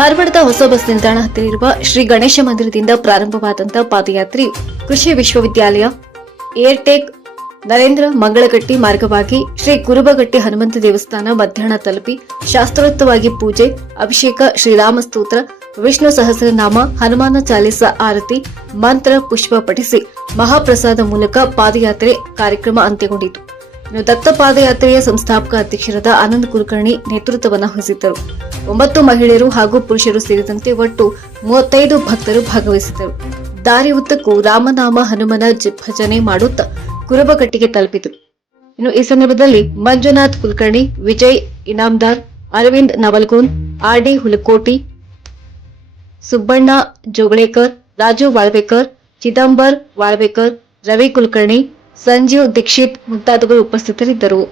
ಧಾರವಾಡದ ಹೊಸ ಬಸ್ ನಿಲ್ದಾಣ ಹತ್ತಿರ ಇರುವ ಶ್ರೀ ಗಣೇಶ ಮಂದಿರದಿಂದ ಪ್ರಾರಂಭವಾದಂತಹ ಪಾದಯಾತ್ರೆಯು ಕೃಷಿ ವಿಶ್ವವಿದ್ಯಾಲಯ, ಏರ್ಟೆಕ್, ನರೇಂದ್ರ ಮಂಗಳಗಟ್ಟಿ ಮಾರ್ಗವಾಗಿ ಶ್ರೀ ಕುರುಬಗಟ್ಟಿ ಹನುಮಂತ ದೇವಸ್ಥಾನ ಮಧ್ಯಾಹ್ನ ತಲುಪಿ ಶಾಸ್ತ್ರೋಕ್ತವಾಗಿ ಪೂಜೆ, ಅಭಿಷೇಕ, ಶ್ರೀರಾಮ ಸ್ತೋತ್ರ, ವಿಷ್ಣು ಸಹಸ್ರನಾಮ, ಹನುಮಾನ ಚಾಲಿಸ ಆರತಿ, ಮಂತ್ರ, ಪುಷ್ಪ ಪಠಿಸಿ ಮಹಾಪ್ರಸಾದ ಮೂಲಕ ಪಾದಯಾತ್ರೆ ಕಾರ್ಯಕ್ರಮ ಅಂತ್ಯಗೊಂಡಿತು. ಇನ್ನು ದತ್ತ ಪಾದಯಾತ್ರೆಯ ಸಂಸ್ಥಾಪಕ ಅಧ್ಯಕ್ಷರಾದ ಆನಂದ್ ಕುಲಕರ್ಣಿ ನೇತೃತ್ವವನ್ನು ವಹಿಸಿದ್ದರು. 9 ಮಹಿಳೆಯರು ಹಾಗೂ ಪುರುಷರು ಸೇರಿದಂತೆ ಒಟ್ಟು 35 ಭಕ್ತರು ಭಾಗವಹಿಸಿದ್ದರು. ದಾರಿ ಉದ್ದಕ್ಕೂ ರಾಮನಾಮ ಹನುಮನ ಭಜನೆ ಮಾಡುತ್ತಾ ಕುರುಬಗಟ್ಟಿಗೆ ತಲುಪಿತು. ಇನ್ನು ಈ ಸಂದರ್ಭದಲ್ಲಿ ಮಂಜುನಾಥ್ ಕುಲಕರ್ಣಿ, ವಿಜಯ್ ಇನಾಮದಾರ್, ಅರವಿಂದ್ ನವಲ್ಗೋನ್, ಆರ್ಡಿ ಹುಲಕೋಟಿ, ಸುಬ್ಬಣ್ಣ ಜೋಗಳೇಕರ್, ರಾಜು ವಾಳ್ವೇಕರ್, ಚಿದಂಬರ್ ವಾಳ್ವೇಕರ್, ರವಿ ಕುಲಕರ್ಣಿ, ಸಂಜೀವ್ ದೀಕ್ಷಿತ್ ಮುಂತಾದವರು ಉಪಸ್ಥಿತರಿದ್ದರು.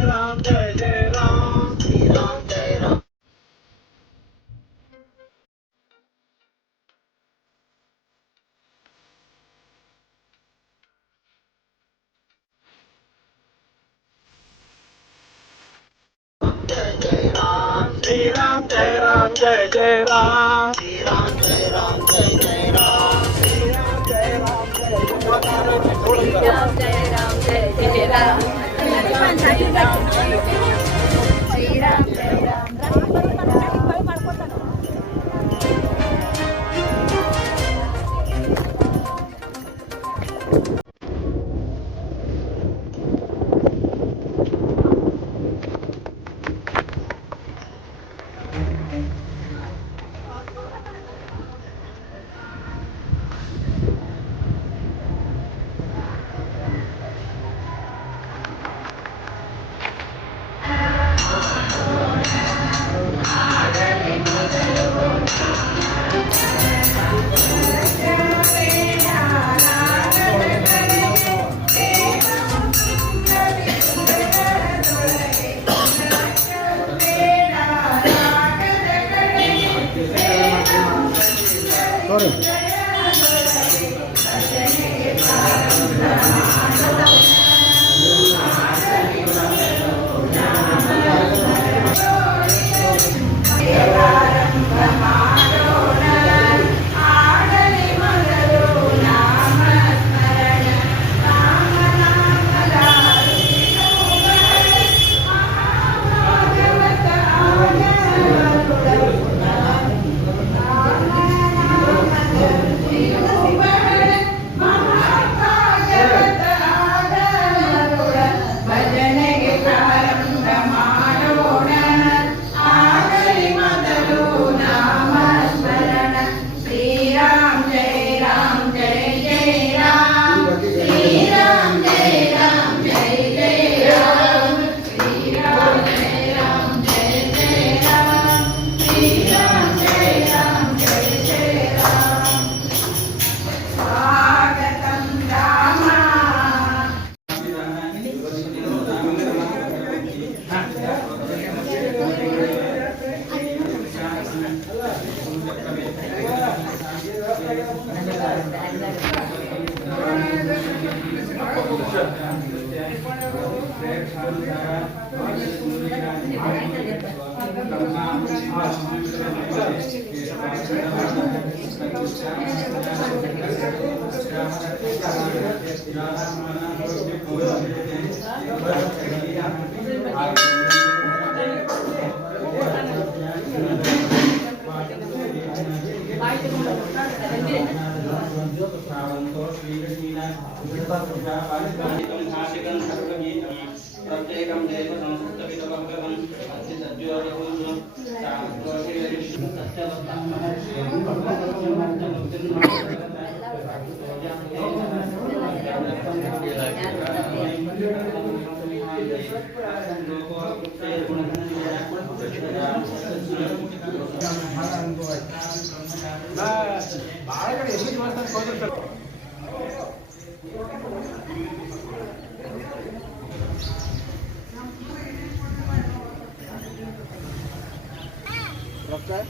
Jai Ram, Jai Ram, Jai Jai Ram. Jai Ram, Jai Ram, Jai Jai Ram. Jai Ram, Jai Ram, Jai Jai Ram. Doctor?